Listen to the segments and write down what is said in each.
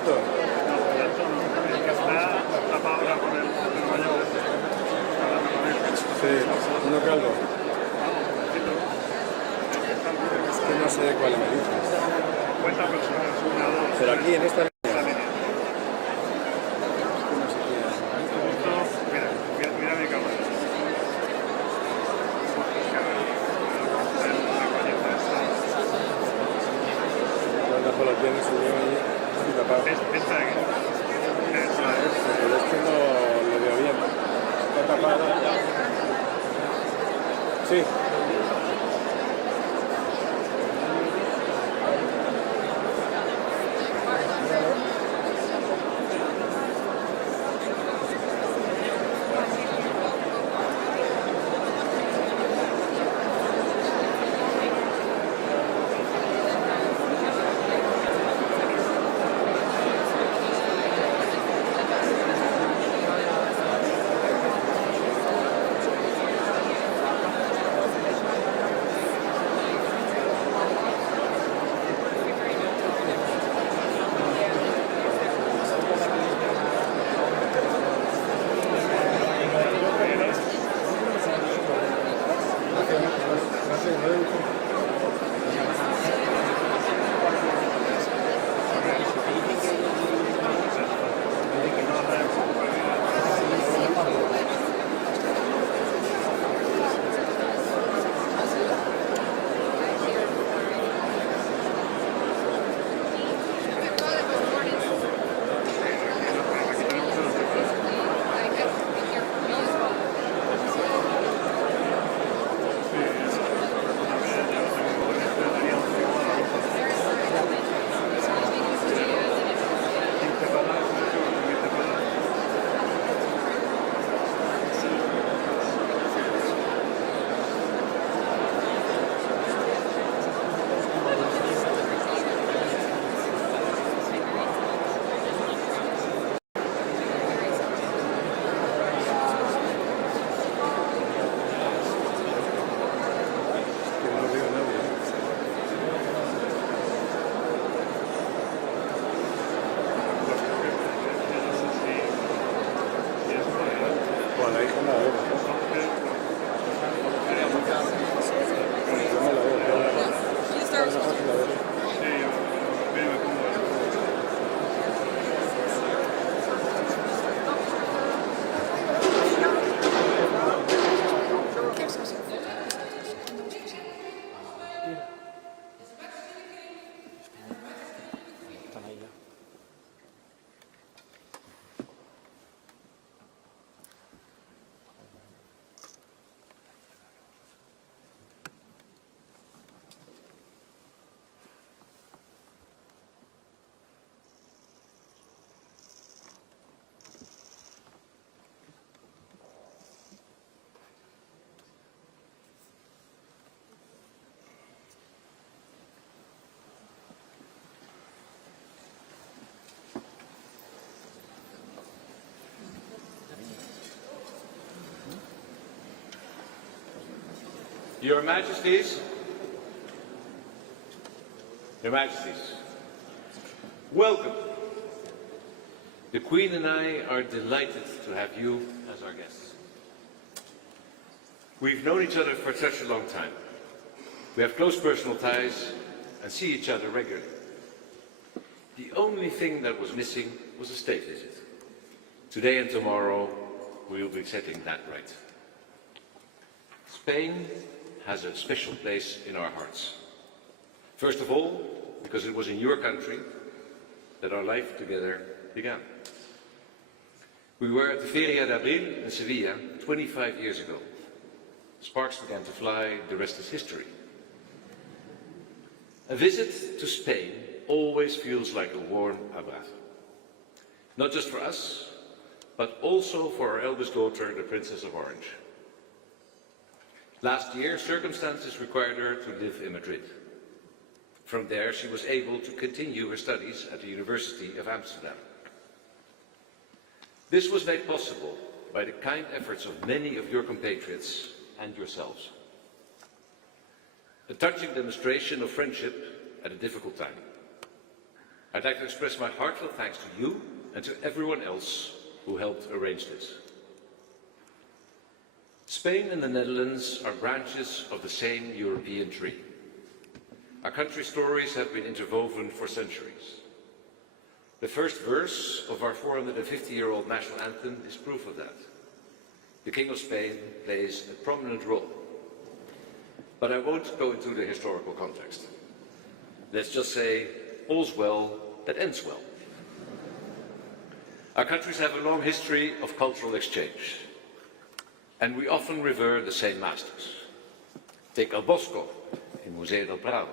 alto? El que está tapado ahora por el mayor. Sí, uno calvo. Es que no sé de cuál me dices. 50 personas, una, dos. Pero aquí en esta Esta línea. no sé quién es. Mira mi cámara. Por la tienda subió ahí y tapado. Esta de aquí. Esta es. Pero es que no lo veo bien. Está tapada. Sí. Your Majesties, welcome. The Queen and I are delighted to have you as our guests. We've known each other for such a long time. We have close personal ties and see each other regularly. The only thing that was missing was a state visit. Today and tomorrow, we will be setting that right. Spain has a special place in our hearts. First of all, because it was in your country that our life together began. We were at the Feria de Abril in Sevilla 25 years ago. Sparks began to fly, the rest is history. A visit to Spain always feels like a warm abrazo. Not just for us, but also for our eldest daughter, the Princess of Orange. Last year, circumstances required her to live in Madrid. From there, she was able to continue her studies at the University of Amsterdam. This was made possible by the kind efforts of many of your compatriots and yourselves. A touching demonstration of friendship at a difficult time. I'd like to express my heartfelt thanks to you and to everyone else who helped arrange this. Spain and the Netherlands are branches of the same European tree. Our country's stories have been interwoven for centuries. The first verse of our 450-year-old national anthem is proof of that. The King of Spain plays a prominent role. But I won't go into the historical context. Let's just say, all's well that ends well. Our countries have a long history of cultural exchange, and we often revere the same masters. Take El Bosco in Museo del Prado,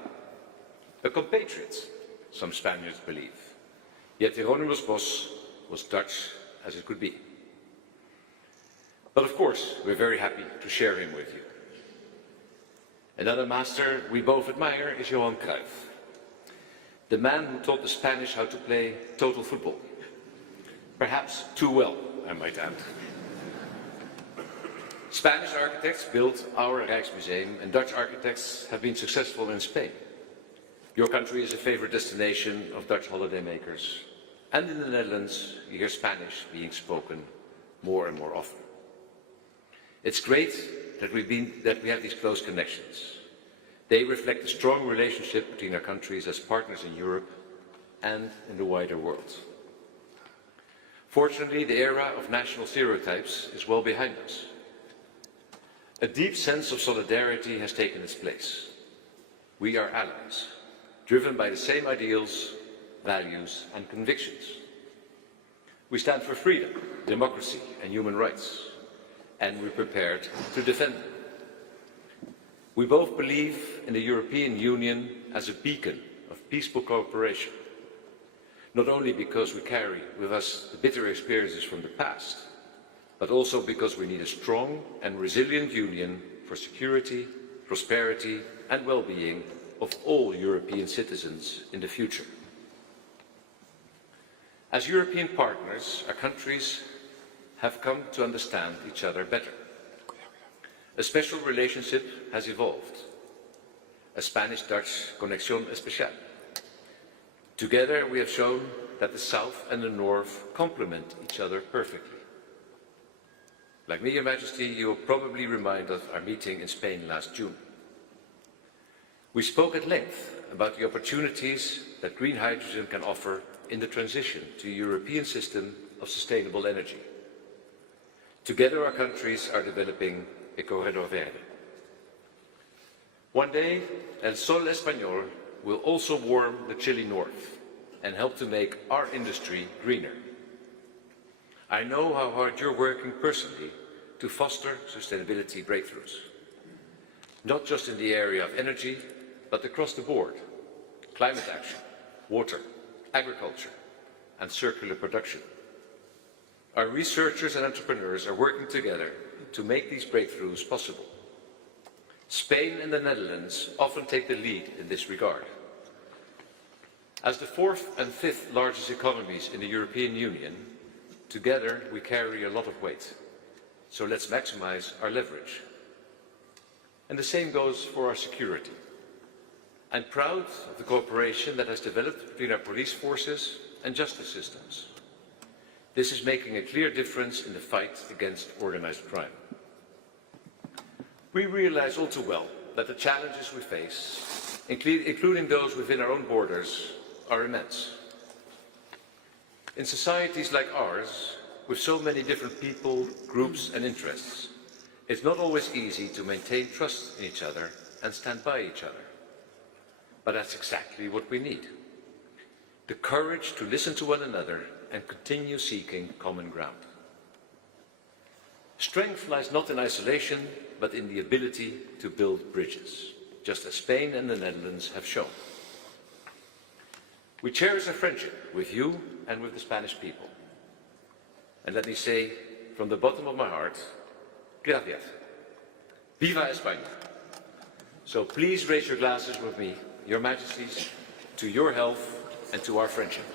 a compatriot, some Spaniards believe. Yet Hieronymus Bos was Dutch as it could be. But of course, we're very happy to share him with you. Another master we both admire is Johan Cruyff, the man who taught the Spanish how to play total football. Perhaps too well, I might add. Spanish architects built our Rijksmuseum, and Dutch architects have been successful in Spain. Your country is a favorite destination of Dutch holidaymakers, and in the Netherlands you hear Spanish being spoken more and more often. It's great that we have these close connections. They reflect a strong relationship between our countries as partners in Europe and in the wider world. Fortunately, the era of national stereotypes is well behind us. A deep sense of solidarity has taken its place. We are allies, driven by the same ideals, values, and convictions. We stand for freedom, democracy, and human rights, and we're prepared to defend them. We both believe in the European Union as a beacon of peaceful cooperation, not only because we carry with us the bitter experiences from the past, but also because we need a strong and resilient union for security, prosperity, and well-being of all European citizens in the future. As European partners, our countries have come to understand each other better. A special relationship has evolved, a Spanish-Dutch conexión especial. Together we have shown that the South and the North complement each other perfectly. Like me, Your Majesty, you will probably remind of our meeting in Spain last June. We spoke at length about the opportunities that green hydrogen can offer in the transition to a European system of sustainable energy. Together our countries are developing a corredor verde. One day, El Sol Español will also warm the chilly north and help to make our industry greener. I know how hard you're working personally to foster sustainability breakthroughs, not just in the area of energy, but across the board: climate action, water, agriculture, and circular production. Our researchers and entrepreneurs are working together to make these breakthroughs possible. Spain and the Netherlands often take the lead in this regard. As the fourth and fifth largest economies in the European Union, together we carry a lot of weight. So let's maximize our leverage. And the same goes for our security. I'm proud of the cooperation that has developed between our police forces and justice systems. This is making a clear difference in the fight against organized crime. We realize all too well that the challenges we face, including those within our own borders, are immense. In societies like ours, with so many different people, groups and interests, it's not always easy to maintain trust in each other and stand by each other. But that's exactly what we need. The courage to listen to one another and continue seeking common ground. Strength lies not in isolation, but in the ability to build bridges, just as Spain and the Netherlands have shown. We cherish our friendship with you and with the Spanish people. And let me say, from the bottom of my heart, gracias. Viva España. So please raise your glasses with me, Your Majesties, to your health and to our friendship.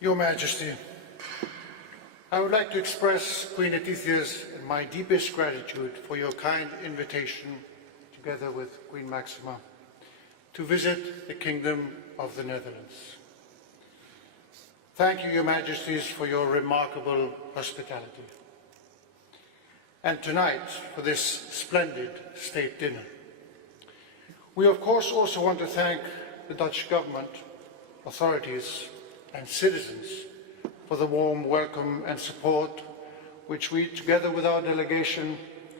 Your Majesty, I would like to express Queen Letitia's and my deepest gratitude for your kind invitation, together with Queen Maxima, to visit the Kingdom of the Netherlands. Thank you, Your Majesties, for your remarkable hospitality. And tonight, for this splendid state dinner. We, of course, also want to thank the Dutch government, authorities, and citizens for the warm welcome and support which we, together with our delegation,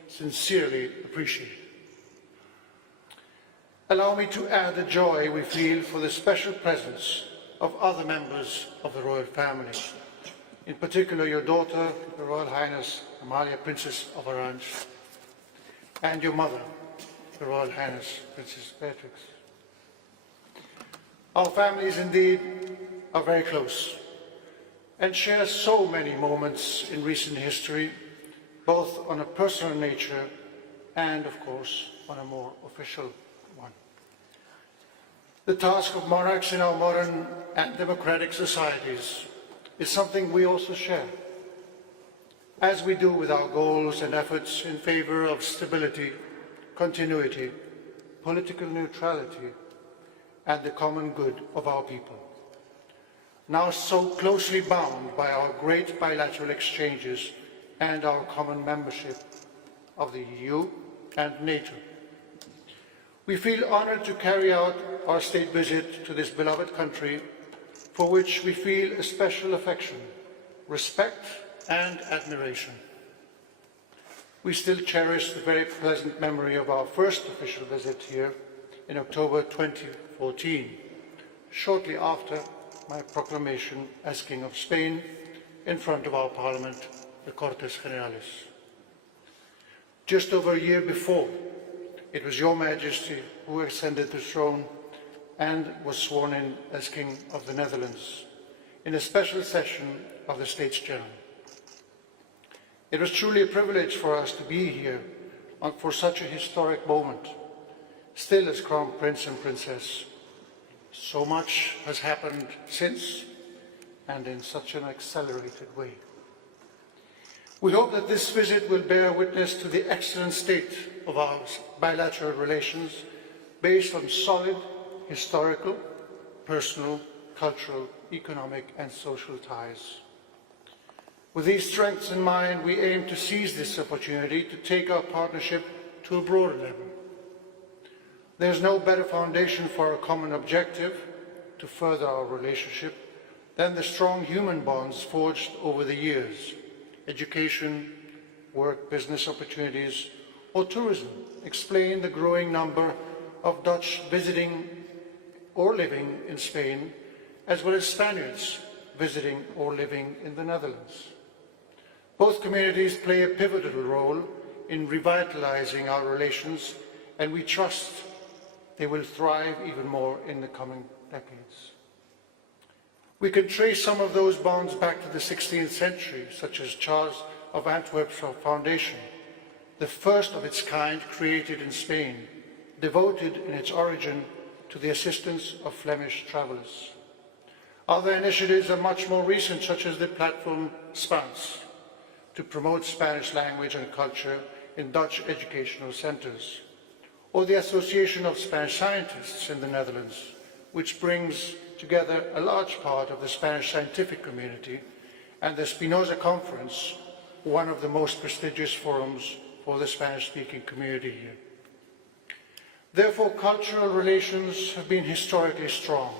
sincerely appreciate. Allow me to add the joy we feel for the special presence of other members of the royal family, in particular your daughter, Her Royal Highness Amalia, Princess of Orange, and your mother, Her Royal Highness Princess Beatrix. Our families indeed are very close and share so many moments in recent history, both on a personal nature and, of course, on a more official one. The task of monarchs in our modern and democratic societies is something we also share, as we do with our goals and efforts in favor of stability, continuity, political neutrality, and the common good of our people, now so closely bound by our great bilateral exchanges and our common membership of the EU and NATO. We feel honored to carry out our state visit to this beloved country, for which we feel a special affection, respect, and admiration. We still cherish the very pleasant memory of our first official visit here in October 2014, shortly after my proclamation as King of Spain in front of our Parliament, the Cortes Generales. Just over a year before, it was Your Majesty who ascended the throne and was sworn in as King of the Netherlands in a special session of the States General. It was truly a privilege for us to be here for such a historic moment, still as Crown Prince and Princess. So much has happened since, and in such an accelerated way. We hope that this visit will bear witness to the excellent state of our bilateral relations based on solid historical, personal, cultural, economic and social ties. With these strengths in mind, we aim to seize this opportunity to take our partnership to a broader level. There is no better foundation for a common objective to further our relationship than the strong human bonds forged over the years. Education, work, business opportunities, or tourism explain the growing number of Dutch visiting or living in Spain, as well as Spaniards visiting or living in the Netherlands. Both communities play a pivotal role in revitalizing our relations, and we trust they will thrive even more in the coming decades. We can trace some of those bonds back to the 16th century, such as Charles of Antwerp's Foundation, the first of its kind created in Spain, devoted in its origin to the assistance of Flemish travellers. Other initiatives are much more recent, such as the platform Spaans, to promote Spanish language and culture in Dutch educational centres, or the Association of Spanish Scientists in the Netherlands, which brings together a large part of the Spanish scientific community, and the Spinoza Conference, one of the most prestigious forums for the Spanish-speaking community here. Therefore, cultural relations have been historically strong,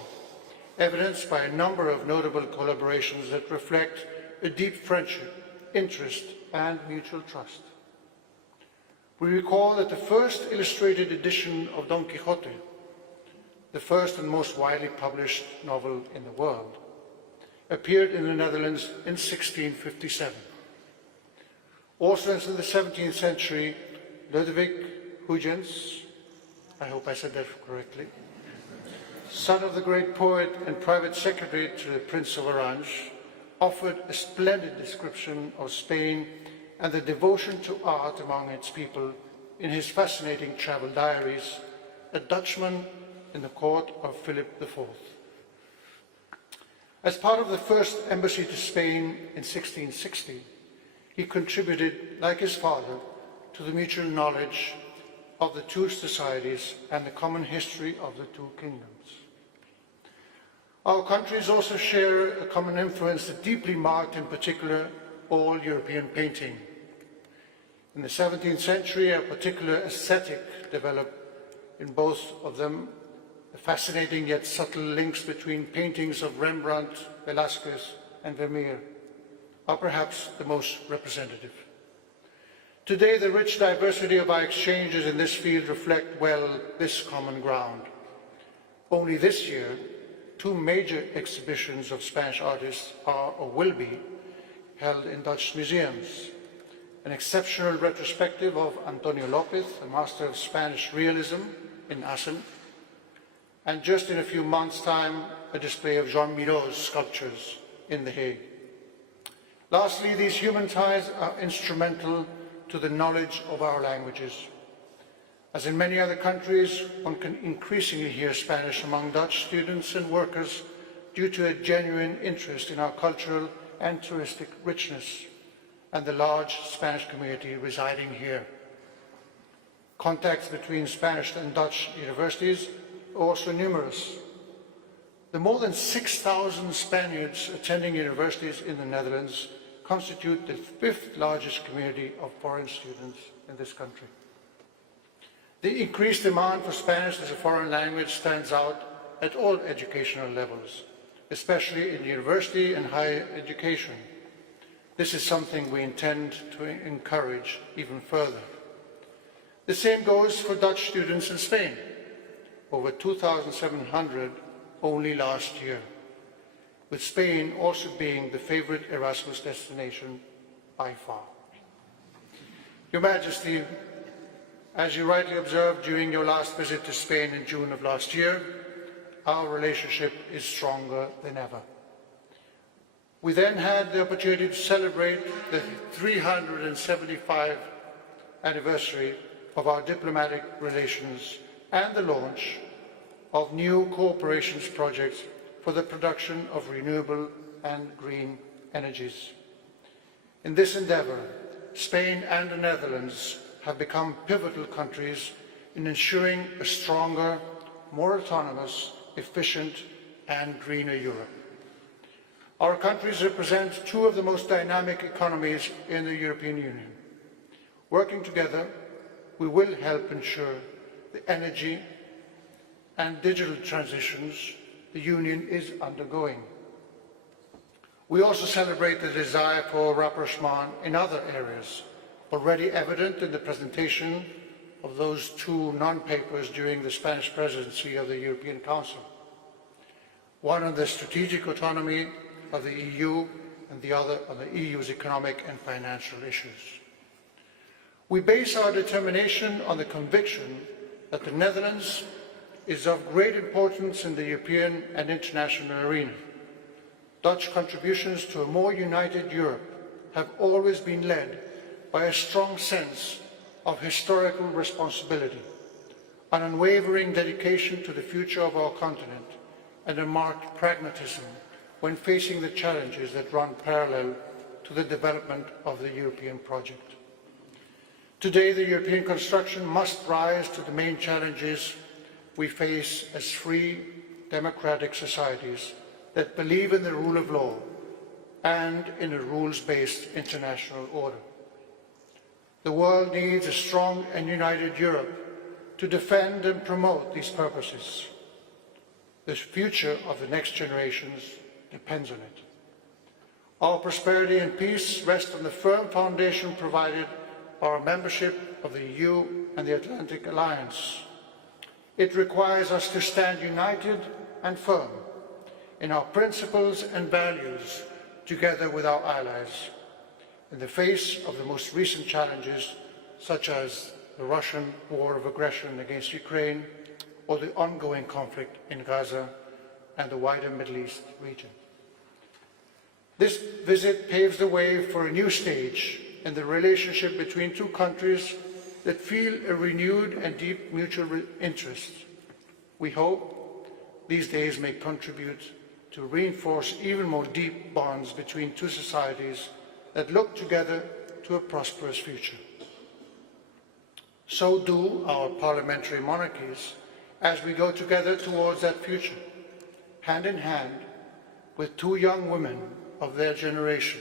evidenced by a number of notable collaborations that reflect a deep friendship, interest, and mutual trust. We recall that the first illustrated edition of Don Quixote, the first and most widely published novel in the world, appeared in the Netherlands in 1657. Also in the 17th century, Ludwig Huygens, I hope I said that correctly, son of the great poet and private secretary to the Prince of Orange, offered a splendid description of Spain and the devotion to art among its people in his fascinating travel diaries, A Dutchman in the Court of Philip IV. As part of the first embassy to Spain in 1660, he contributed, like his father, to the mutual knowledge of the two societies and the common history of the two kingdoms. Our countries also share a common influence that deeply marked, in particular, all European painting. In the 17th century, a particular aesthetic developed in both of them, the fascinating yet subtle links between paintings of Rembrandt, Velázquez, and Vermeer are perhaps the most representative. Today, the rich diversity of our exchanges in this field reflect well this common ground. Only this year, two major exhibitions of Spanish artists are or will be held in Dutch museums. An exceptional retrospective of Antonio López, a master of Spanish realism, in Assen, and just in a few months' time, a display of Jean Miraut's sculptures in The Hague. Lastly, these human ties are instrumental to the knowledge of our languages. As in many other countries, one can increasingly hear Spanish among Dutch students and workers due to a genuine interest in our cultural and touristic richness and the large Spanish community residing here. Contacts between Spanish and Dutch universities are also numerous. The more than 6,000 Spaniards attending universities in the Netherlands constitute the 5th largest community of foreign students in this country. The increased demand for Spanish as a foreign language stands out at all educational levels, especially in university and higher education. This is something we intend to encourage even further. The same goes for Dutch students in Spain, over 2,700 only last year, with Spain also being the favorite Erasmus destination by far. Your Majesty, as you rightly observed during your last visit to Spain in June of last year, our relationship is stronger than ever. We then had the opportunity to celebrate the 375th anniversary of our diplomatic relations and the launch of new cooperation projects for the production of renewable and green energies. In this endeavour, Spain and the Netherlands have become pivotal countries in ensuring a stronger, more autonomous, efficient and greener Europe. Our countries represent two of the most dynamic economies in the European Union. Working together, we will help ensure the energy and digital transitions the Union is undergoing. We also celebrate the desire for rapprochement in other areas, already evident in the presentation of those two non-papers during the Spanish presidency of the European Council. One on the strategic autonomy of the EU and the other on the EU's economic and financial issues. We base our determination on the conviction that the Netherlands is of great importance in the European and international arena. Dutch contributions to a more united Europe have always been led by a strong sense of historical responsibility, an unwavering dedication to the future of our continent, and a marked pragmatism when facing the challenges that run parallel to the development of the European project. Today, the European construction must rise to the main challenges we face as free, democratic societies that believe in the rule of law and in a rules-based international order. The world needs a strong and united Europe to defend and promote these purposes. The future of the next generations depends on it. Our prosperity and peace rest on the firm foundation provided by our membership of the EU and the Atlantic Alliance. It requires us to stand united and firm in our principles and values together with our allies in the face of the most recent challenges such as the Russian war of aggression against Ukraine or the ongoing conflict in Gaza and the wider Middle East region. This visit paves the way for a new stage in the relationship between two countries that feel a renewed and deep mutual interest. We hope these days may contribute to reinforce even more deep bonds between two societies that look together to a prosperous future. So do our parliamentary monarchies as we go together towards that future, hand in hand with two young women of their generation,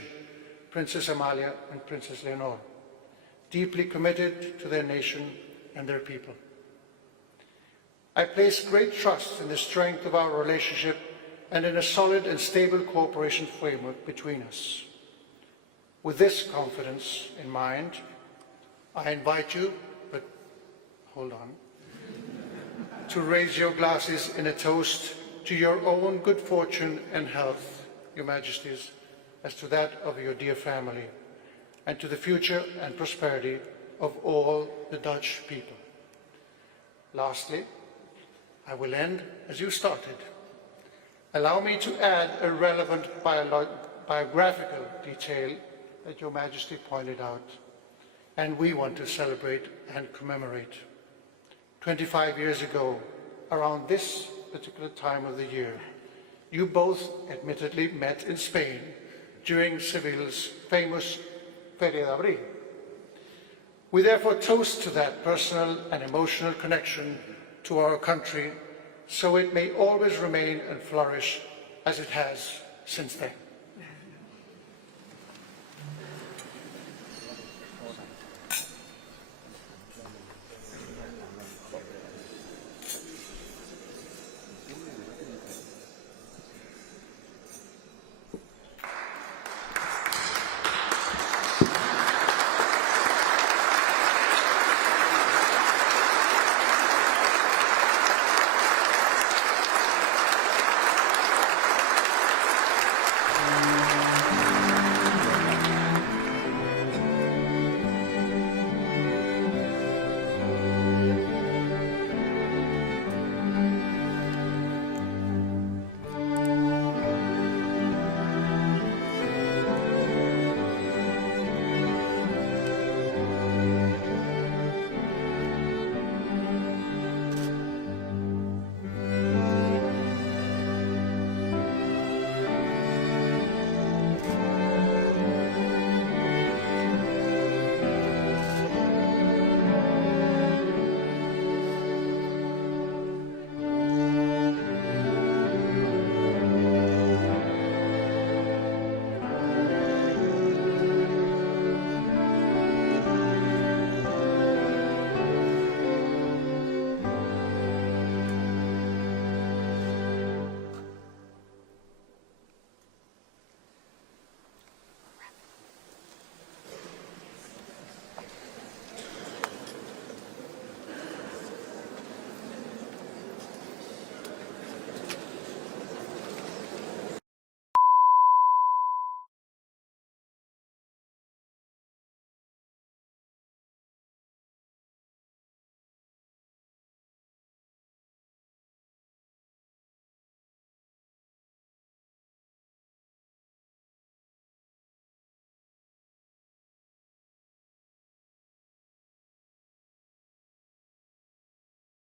Princess Amalia and Princess Leonor, deeply committed to their nation and their people. I place great trust in the strength of our relationship and in a solid and stable cooperation framework between us. With this confidence in mind, I invite you, but hold on, to raise your glasses in a toast to your own good fortune and health, Your Majesties, as to that of your dear family, and to the future and prosperity of all the Dutch people. Lastly, I will end as you started. Allow me to add a relevant biographical detail that Your Majesty pointed out, and we want to celebrate and commemorate. 25 years ago, around this particular time of the year, you both admittedly met in Spain during Seville's famous Feria de Abril. We therefore toast to that personal and emotional connection to our country, so it may always remain and flourish as it has since then.